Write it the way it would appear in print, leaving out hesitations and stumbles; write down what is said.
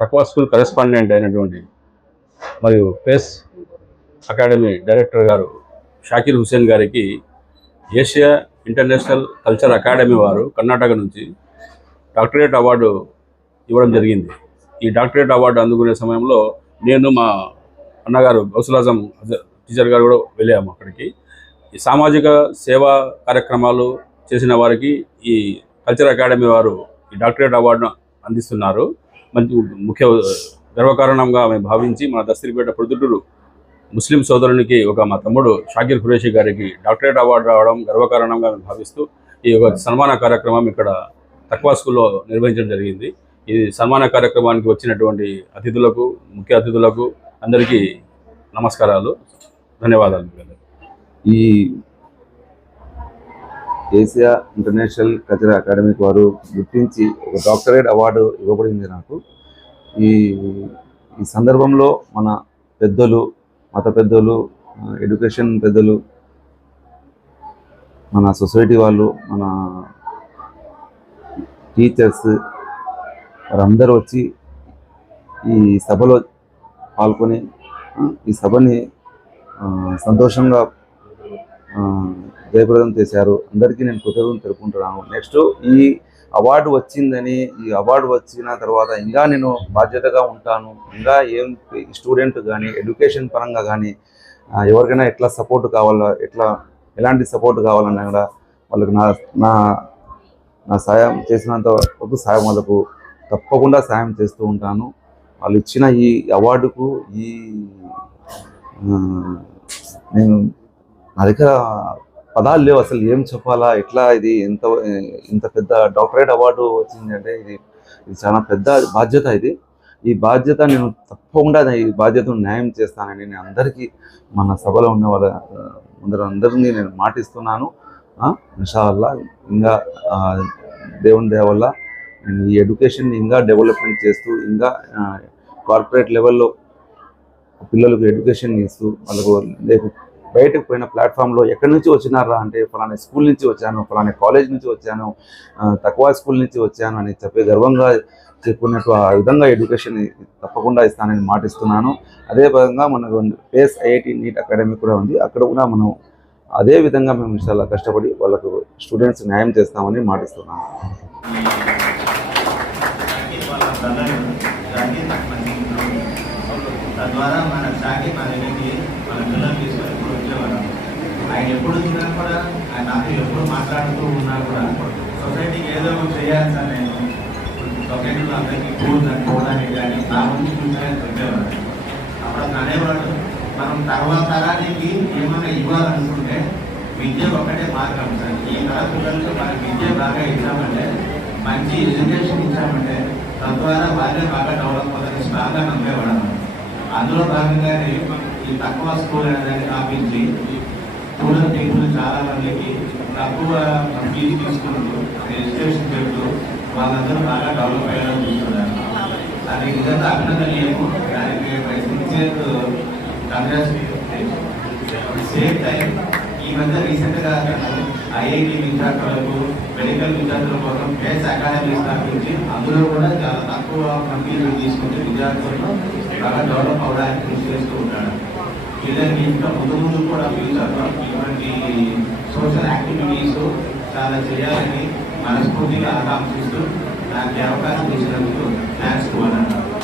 తక్వా school correspondent అయినటువంటి మరియు face academy director గారు షాకిర్ హుసేన్ గారికి ఏషియా ఇంటర్నేషనల్ కల్చర్ అకాడమీ వారు కర్ణాటక నుంచి డాక్టరేట్ అవార్డు ఇవ్వడం జరిగింది. ఈ డాక్టరేట్ అవార్డు అందుకునే సమయంలో నేను మా అన్నగారు గౌసులాజం టీచర్ గారు కూడా వెళ్ళాము అక్కడికి. ఈ సామాజిక సేవా కార్యక్రమాలు చేసిన వారికి ఈ కల్చర్ అకాడమీ వారు ఈ డాక్టరేట్ అవార్డును అందిస్తున్నారు. మంచి ముఖ్య గర్వకారణంగా మేము భావించి మన దస్తగిరిపేట ప్రొద్దుటూరు ముస్లిం సోదరునికి మా తమ్ముడు షాకిర్ ఖురేషి గారికి డాక్టరేట్ అవార్డు రావడం గర్వకారణంగా మేము భావిస్తూ ఈ సన్మాన కార్యక్రమం ఇక్కడ తక్వా స్కూల్లో నిర్వహించడం జరిగింది. ఈ సన్మాన కార్యక్రమానికి వచ్చినటువంటి అతిథులకు, ముఖ్య అతిథులకు అందరికీ నమస్కారాలు, ధన్యవాదాలు. ఈ ఏషియా ఇంటర్నేషనల్ కల్చరల్ అకాడమీకి వారు గుర్తించి ఒక డాక్టరేట్ అవార్డు ఇవ్వబడింది నాకు. ఈ సందర్భంలో మన పెద్దలు, మత పెద్దలు, ఎడ్యుకేషన్ పెద్దలు, మన సొసైటీ వాళ్ళు, మన టీచర్స్ వారందరూ వచ్చి ఈ సభలో పాల్గొని ఈ సభని సంతోషంగా జయప్రదం చేశారు. అందరికీ నేను కృతజ్ఞతలు తెలుపుకుంటున్నాను. నెక్స్ట్ ఈ అవార్డు వచ్చిందని, ఈ అవార్డు వచ్చిన తర్వాత ఇంకా నేను బాధ్యతగా ఉంటాను. ఇంకా ఏం స్టూడెంట్ కానీ ఎడ్యుకేషన్ పరంగా కానీ ఎవరికైనా ఎట్లా సపోర్ట్ కావాలా, ఎలాంటి సపోర్ట్ కావాలన్నా కూడా వాళ్ళకి నా సాయం చేసినంత వరకు సాయం వాళ్ళకు తప్పకుండా సాయం చేస్తూ ఉంటాను. వాళ్ళు ఇచ్చిన ఈ అవార్డుకు నేను నా దగ్గర పదాలు లేవు, అసలు ఏం చెప్పాలా, ఎట్లా ఇది ఇంత పెద్ద డాక్టరేట్ అవార్డు వచ్చింది అంటే ఇది చాలా పెద్ద బాధ్యత. ఈ బాధ్యత నేను తప్పకుండా ఈ బాధ్యతను న్యాయం చేస్తానని నేను అందరికీ, మన సభలో ఉన్న అందరినీ నేను మాటిస్తున్నాను. ఇన్షాల్లా ఇంకా దేవుని దయ వల్ల నేను ఈ ఎడ్యుకేషన్ని ఇంకా డెవలప్మెంట్ చేస్తూ, ఇంకా కార్పొరేట్ లెవెల్లో పిల్లలకు ఎడ్యుకేషన్ ఇస్తూ, వాళ్ళకు రేపు బయటకు పోయిన ప్లాట్ఫామ్లో ఎక్కడి నుంచి వచ్చినారా అంటే ఫలానా స్కూల్ నుంచి వచ్చాను, ఫలానా కాలేజ్ నుంచి వచ్చాను, తక్వా స్కూల్ నుంచి వచ్చాను అని చెప్పి గర్వంగా చెప్పుకున్నట్టు ఆ విధంగా ఎడ్యుకేషన్ తప్పకుండా ఇస్తానని మాటిస్తున్నాను. అదే విధంగా మనకు పేస్ ఐఐటి నీట్ అకాడమీ కూడా ఉంది. అక్కడ కూడా మనం అదే విధంగా మేము చాలా కష్టపడి వాళ్ళకు స్టూడెంట్స్ న్యాయం చేస్తామని మాటిస్తున్నాను. తద్వారా మన షాకి మన దగ్గరికి మన పిల్లలు తీసుకొని ఇప్పుడు వచ్చేవాళ్ళం. ఆయన ఎప్పుడు చూసినా కూడా నాతో ఎప్పుడు మాట్లాడుతూ ఉన్నా కూడా సొసైటీకి ఏదో చేయాలి సార్, నేను సొసైటీలో అందరికీ పోవడానికి కానీ నా ముందు చూసాయని చెప్పేవాడు. అప్పుడు అనేవాడు, మనం తర్వాత తరానికి ఏమైనా ఇవ్వాలనుకుంటే విద్య ఒకటే మార్గం సార్. ఈ తర పిల్లలకి మన విద్య బాగా ఇచ్చామంటే, మంచి ఎడ్యుకేషన్ ఇచ్చామంటే తద్వారా వాళ్ళే బాగా డెవలప్ అవుతుంది స్ట్రాంగ్గా నమ్మేవాడు. అందులో భాగంగానే ఈ తక్కువ స్కూల్ అనేది స్థాపించి స్టూడెంట్ పీపుల్ చాలా మందికి తక్కువ ఫీజు తీసుకుంటూ ఎడ్యుకేషన్ పెడుతూ వాళ్ళందరూ బాగా డెవలప్ అయ్యాలని చూస్తున్నారు. అది నిజంగా అభినందనీయము. దానికి సేమ్ టైం ఈ మధ్య రీసెంట్గా ఐఐటి విద్యార్థులకు, మెడికల్ విద్యార్థుల కోసం పేస్ అకాడమీ స్థాపించి అందులో కూడా చాలా తక్కువ ఫీజులు తీసుకుంటే విద్యార్థులను బాగా డెవలప్ అవడానికి కృషి చేస్తూ ఉంటాడు. ఇలాంటి ఇంకా ముందు కూడా ఫ్యూచర్లో ఇటువంటి సోషల్ యాక్టివిటీస్ చాలా చేయాలని మనస్ఫూర్తిగా ఆకాంక్షిస్తూ